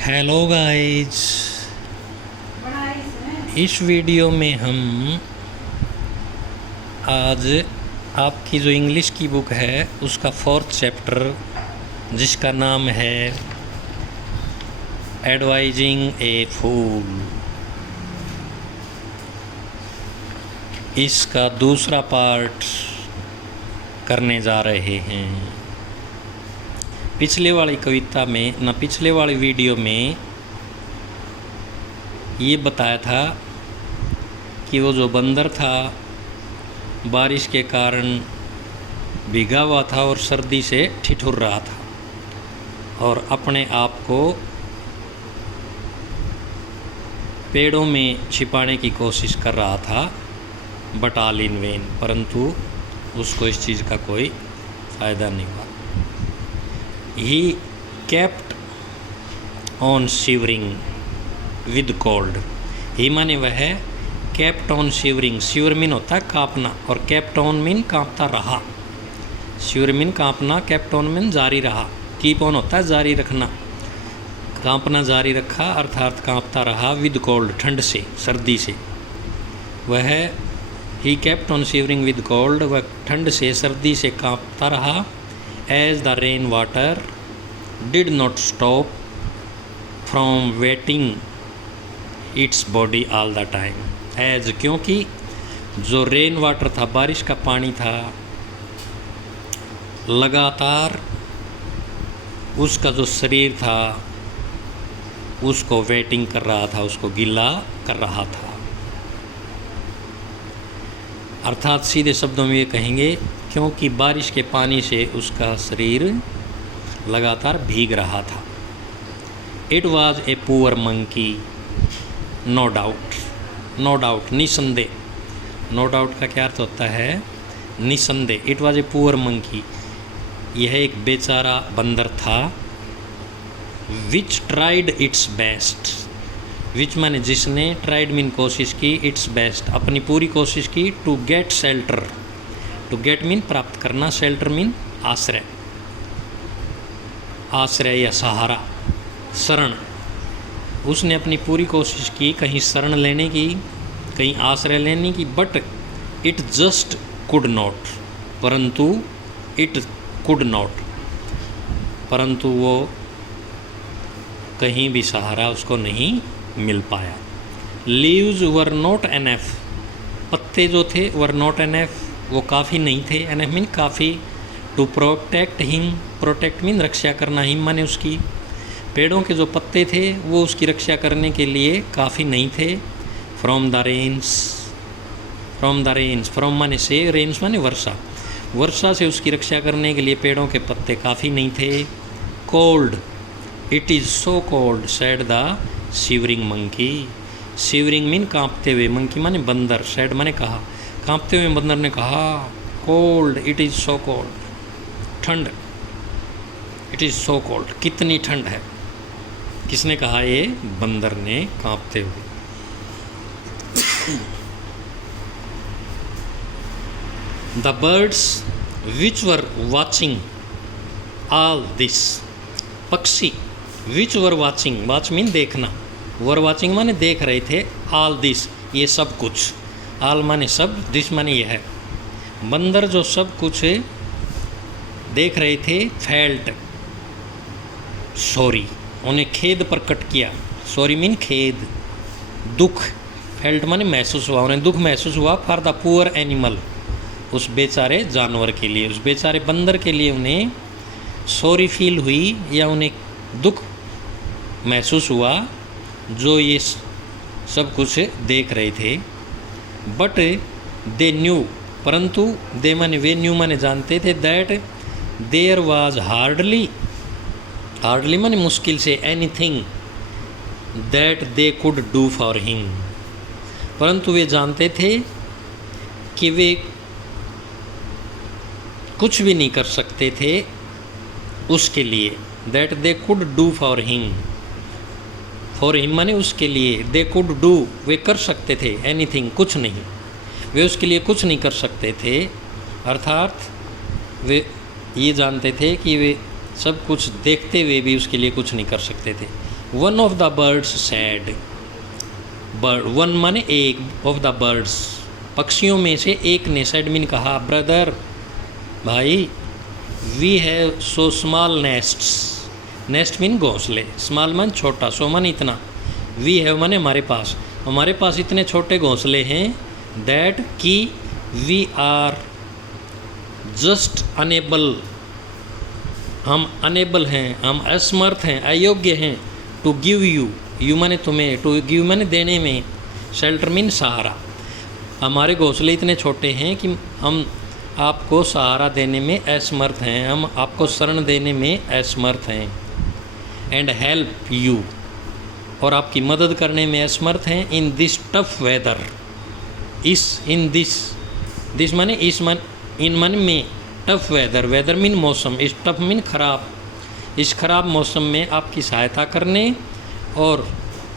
Hello guys. इस video में हम आज आपकी जो इंग्लिश की बुक है उसका 4th चैप्टर, जिसका नाम है एडवाइजिंग ए फूल, इसका दूसरा पार्ट करने जा रहे हैं। पिछले वाली कविता में पिछले वाली वीडियो में ये बताया था कि वो जो बंदर था बारिश के कारण भीगा हुआ था और सर्दी से ठिठुर रहा था और अपने आप को पेड़ों में छिपाने की कोशिश कर रहा था, बट ऑल इन वेन, परंतु उसको इस चीज़ का कोई फ़ायदा नहीं हुआ। He kept on shivering with cold। ही माने वह है kept on shivering। Shiver mean होता है कांपना और kept on मीन कांपता रहा। शिवर मीन कांपना, kept on मीन जारी रहा। keep on होता है जारी रखना, कांपना जारी रखा अर्थात कांपता रहा with cold, ठंड से, सर्दी से। वह he kept on shivering with cold, वह ठंड से, सर्दी से कांपता रहा। As the rain water did not stop from wetting its body all the time। As क्योंकि जो रेन वाटर था, बारिश का पानी था, लगातार उसका जो शरीर था उसको वेटिंग कर रहा था, उसको गीला कर रहा था। अर्थात सीधे शब्दों में ये कहेंगे क्योंकि बारिश के पानी से उसका शरीर लगातार भीग रहा था। It was a poor monkey, no doubt. No doubt निसंदेह। नो डाउट का क्या अर्थ होता है? निसंदेह। It was a poor monkey, यह एक बेचारा बंदर था। Which tried its best. Which माने जिसने, ट्राइड मीन कोशिश की, इट्स बेस्ट अपनी पूरी कोशिश की, to get shelter. To get mean प्राप्त करना, शेल्टर मीन आश्रय, आश्रय या सहारा, शरण। उसने अपनी पूरी कोशिश की कहीं शरण लेने की, कहीं आश्रय लेने की, but it just could not, परंतु इट कुड नॉट, परंतु वो कहीं भी सहारा उसको नहीं मिल पाया। लीव्स वर नॉट एनफ, पत्ते जो थे वर नॉट एनफ, वो काफ़ी नहीं थे। एनफ मीन काफ़ी। To protect him, protect mean रक्षा करना, हिम माने उसकी। पेड़ों के जो पत्ते थे वो उसकी रक्षा करने के लिए काफ़ी नहीं थे। From the rains, from the rains, from माने से, रेन्स माने वर्षा, वर्षा से उसकी रक्षा करने के लिए पेड़ों के पत्ते काफ़ी नहीं थे। Cold, it is so cold, said the shivering monkey. Shivering mean कांपते हुए, मंकी माने बंदर, सेड माने कहा, कांपते हुए बंदर ने कहा। Cold, it is so cold, ठंड। इट इज़ सो कोल्ड, कितनी ठंड है। किसने कहा? ये बंदर ने कांपते हुए। The birds which were watching all this, पक्षी विच वर वॉचिंग, वॉच मीन देखना, वर वॉचिंग माने देख रहे थे, ऑल दिस ये सब कुछ, ऑल माने सब, दिस माने यह है। बंदर जो सब कुछ देख रहे थे, फेल्ट सॉरी, उन्हें खेद प्रकट किया। सॉरी मीन खेद, दुख। फेल्ट माने महसूस हुआ, उन्हें दुख महसूस हुआ। फॉर द पुअर एनिमल, उस बेचारे जानवर के लिए, उस बेचारे बंदर के लिए उन्हें सॉरी फील हुई या उन्हें दुख महसूस हुआ जो ये सब कुछ देख रहे थे। बट दे न्यू, परंतु दे माने वे, न्यू माने जानते थे, that there was hardly, hardly माने मुश्किल से, anything that they could do for him, परंतु वे जानते थे कि वे कुछ भी नहीं कर सकते थे उसके लिए। That they could do for him, for him माने उसके लिए, दे कुड डू वे कर सकते थे, एनीथिंग कुछ नहीं, वे उसके लिए कुछ नहीं कर सकते थे। अर्थात वे ये जानते थे कि वे सब कुछ देखते हुए भी उसके लिए कुछ नहीं कर सकते थे। One of the birds sad, bird one माने एक, ऑफ द बर्ड्स पक्षियों में से एक ने, सैड मीन कहा, ब्रदर भाई, we have so small nests, nest mean घोंसले, स्मॉल मान छोटा, सो मान इतना, वी हैव माने हमारे पास इतने छोटे घोंसले हैं, दैट कि वी आर जस्ट अनेबल, हम अनेबल हैं, हम असमर्थ हैं, अयोग्य हैं, टू गिव यू, यू माने तुम्हें, टू गिव माने देने में, शेल्टर मीन सहारा, हमारे घोंसले इतने छोटे हैं कि हम आपको सहारा देने में असमर्थ हैं, हम आपको शरण देने में असमर्थ हैं, एंड हेल्प यू, और आपकी मदद करने में असमर्थ हैं, in this tough weather, in this माने इस मन, इन मन में, टफ वेदर, वेदर मीन मौसम, इस टफ मीन खराब, इस खराब मौसम में आपकी सहायता करने और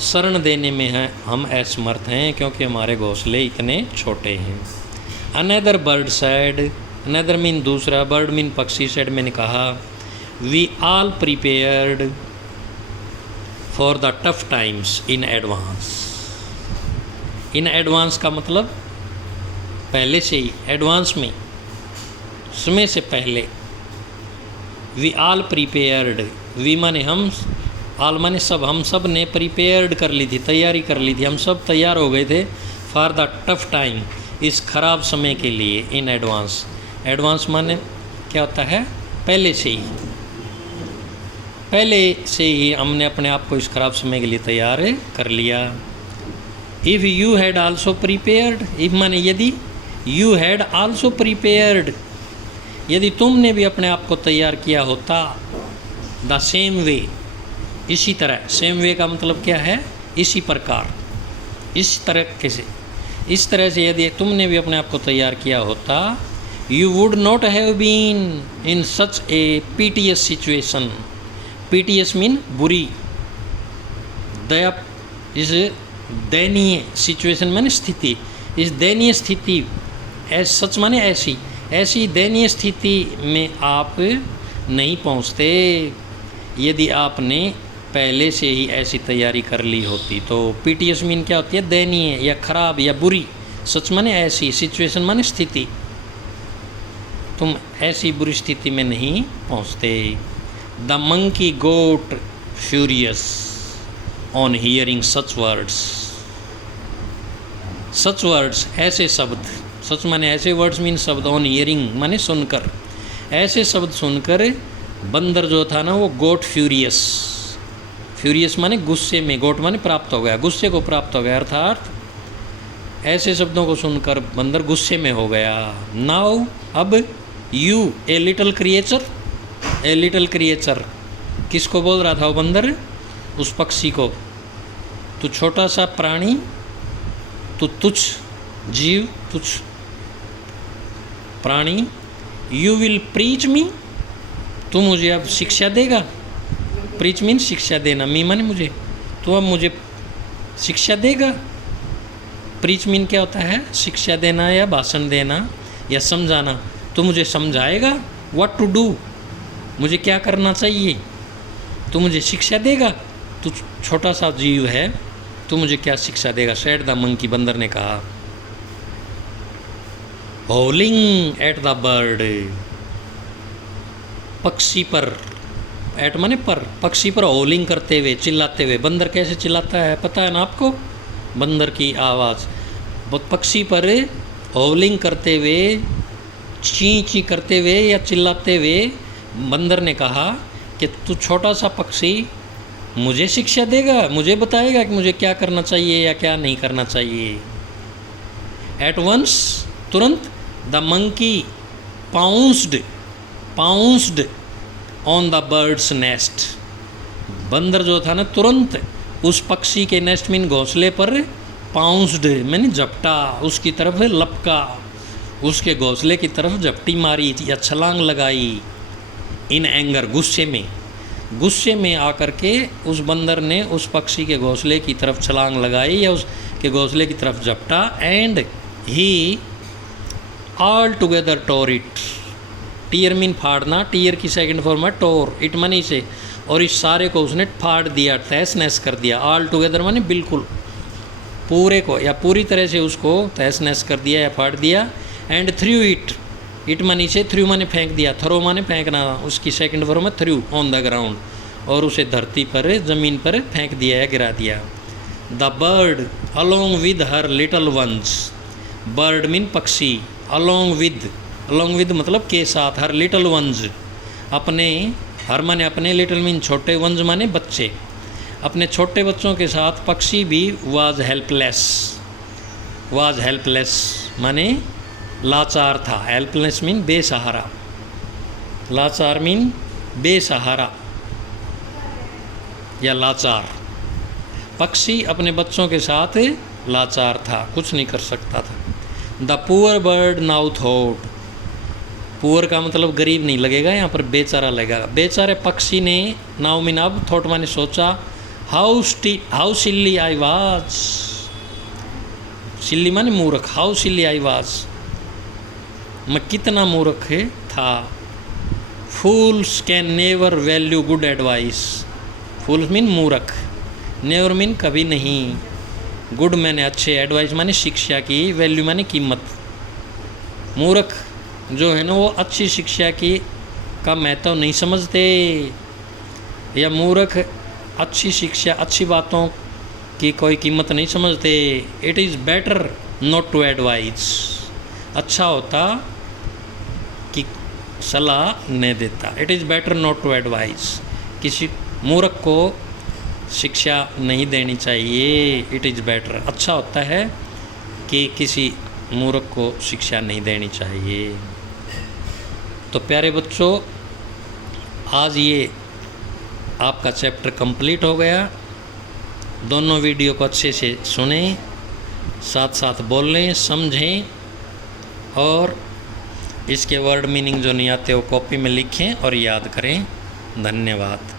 शरण देने में है हम असमर्थ हैं, क्योंकि हमारे घोंसले इतने छोटे हैं। Another bird said, another mean दूसरा, बर्ड मीन पक्षी, सैड मैंने कहा, we all prepared for the tough times in advance, in advance का मतलब पहले से ही, एडवांस में, समय से पहले, वी ऑल प्रिपेयर्ड, वी माने हम, ऑल माने सब, हम सब ने प्रिपेयर्ड कर ली थी, तैयारी कर ली थी, हम सब तैयार हो गए थे, फॉर द टफ टाइम, इस खराब समय के लिए, इन एडवांस, एडवांस माने क्या होता है, पहले से ही, पहले से ही हमने अपने आप को इस खराब समय के लिए तैयार कर लिया। If you had also prepared, if माने यदि, यू हैड आल्सो प्रिपेयर्ड, यदि तुमने भी अपने आप को तैयार किया होता, द सेम वे, इसी तरह, सेम वे का मतलब क्या है, इसी प्रकार, इस तरह से, इस तरह से यदि तुमने भी अपने आप को तैयार किया होता, you would not have been in such a PTS situation, PTS mean बुरी, दया, इस दयनीय, सिचुएशन माने स्थिति, इस दयनीय स्थिति, सच माने ऐसी, ऐसी दयनीय स्थिति में आप नहीं पहुंचते, यदि आपने पहले से ही ऐसी तैयारी कर ली होती तो। पीटीएस मीन क्या होती है, दयनीय या खराब या बुरी, सच माने ऐसी, सिचुएशन माने स्थिति, तुम ऐसी बुरी स्थिति में नहीं पहुंचते। The monkey got furious on hearing such words, such words ऐसे शब्द, सच माने ऐसे वर्ड्स मीन शब्द, ऑन हियरिंग माने सुनकर, ऐसे शब्द सुनकर बंदर जो था ना वो गोट फ्यूरियस, फ्यूरियस माने गुस्से में, गोट माने प्राप्त हो गया, गुस्से को प्राप्त हो गया, अर्थात ऐसे शब्दों को सुनकर बंदर गुस्से में हो गया। नाउ अब U a little creature, a little creature किसको बोल रहा था वो बंदर, उस पक्षी को, तू छोटा सा प्राणी, तू तुच्छ जीव, तुच्छ प्राणी, यू विल प्रीच मी, तू मुझे अब शिक्षा देगा, प्रीच मीन शिक्षा देना, मी माने मुझे, तो अब मुझे शिक्षा देगा। प्रीच मीन क्या होता है, शिक्षा देना या भाषण देना या समझाना, तो मुझे समझाएगा, व्हाट टू डू, मुझे क्या करना चाहिए, तो मुझे शिक्षा देगा, तू छोटा सा जीव है, तो मुझे क्या शिक्षा देगा। सेड द मंकी, बंदर ने कहा। हॉलिंग एट द बर्ड, पक्षी पर, एट माने पर, पक्षी पर हॉलिंग करते हुए, चिल्लाते हुए। बंदर कैसे चिल्लाता है पता है ना आपको, बंदर की आवाज़, पक्षी पर हॉलिंग करते हुए, ची ची करते हुए या चिल्लाते हुए बंदर ने कहा कि तू छोटा सा पक्षी मुझे शिक्षा देगा, मुझे बताएगा कि मुझे क्या करना चाहिए या क्या नहीं करना चाहिए। एट वंस, तुरंत, the monkey pounced on the birds nest, बंदर जो था ना तुरंत उस पक्षी के नेस्ट मीन घोंसले पर, पाउंस्ड मैंने झपटा, उसकी तरफ लपका, उसके घोंसले की तरफ झपटी मारी या छलांग लगाई। इन एंगर, गुस्से में आकर के उस बंदर ने उस पक्षी के घोंसले की तरफ छलांग लगाई या उसके घोंसले की तरफ झपटा। And he all together tore it, tear mean फाड़ना, टीयर की सेकंड फॉर्म है टोर, इट मनी से, और इस सारे को उसने फाड़ दिया, तहस नहस कर दिया। ऑल टुगेदर माने बिल्कुल, पूरे को या पूरी तरह से उसको तहस नहस कर दिया या फाड़ दिया। एंड थ्रू इट, इट माने नीचे, थ्रू माने फेंक दिया, थ्रो माने फेंकना, उसकी सेकंड फॉर्म में थ्रू, ऑन द ग्राउंड, और उसे धरती पर, ज़मीन पर फेंक दिया या गिरा दिया। The bird along with her little ones, bird mean पक्षी, अलोंग विद मतलब के साथ, हर लिटल वंस अपने, हर माने अपने, लिटल मीन छोटे, वंस माने बच्चे, अपने छोटे बच्चों के साथ पक्षी भी वाज हेल्पलेस माने लाचार था। हेल्पलेस मीन बेसहारा, लाचार मीन बेसहारा या लाचार। पक्षी अपने बच्चों के साथ लाचार था, कुछ नहीं कर सकता था। The poor bird now thought, poor का मतलब गरीब नहीं लगेगा, यहाँ पर बेचारा लगेगा। बेचारे पक्षी ने, नाउ मीन अब, थॉट माने सोचा, हाउ सिल्ली आई वाज, सिल्ली माने मूर्ख, हाउ सिल्ली आई वाज, मैं कितना मूर्ख था। Fools can never value good advice, fools mean मूर्ख, नेवर मीन कभी नहीं, गुड मैंने अच्छे, एडवाइस माने शिक्षा की, वैल्यू माने कीमत। मूर्ख जो है ना वो अच्छी शिक्षा की का महत्व नहीं समझते, या मूर्ख अच्छी शिक्षा, अच्छी बातों की कोई कीमत नहीं समझते। It is better not to advice, अच्छा होता कि सलाह नहीं देता। It is better not to advice, किसी मूर्ख को शिक्षा नहीं देनी चाहिए। इट इज़ बेटर, अच्छा होता है कि किसी मूर्ख को शिक्षा नहीं देनी चाहिए। तो प्यारे बच्चों, आज ये आपका चैप्टर कंप्लीट हो गया। दोनों वीडियो को अच्छे से सुनें, साथ साथ बोलें, समझें, और इसके वर्ड मीनिंग जो नहीं आते वो कॉपी में लिखें और याद करें। धन्यवाद।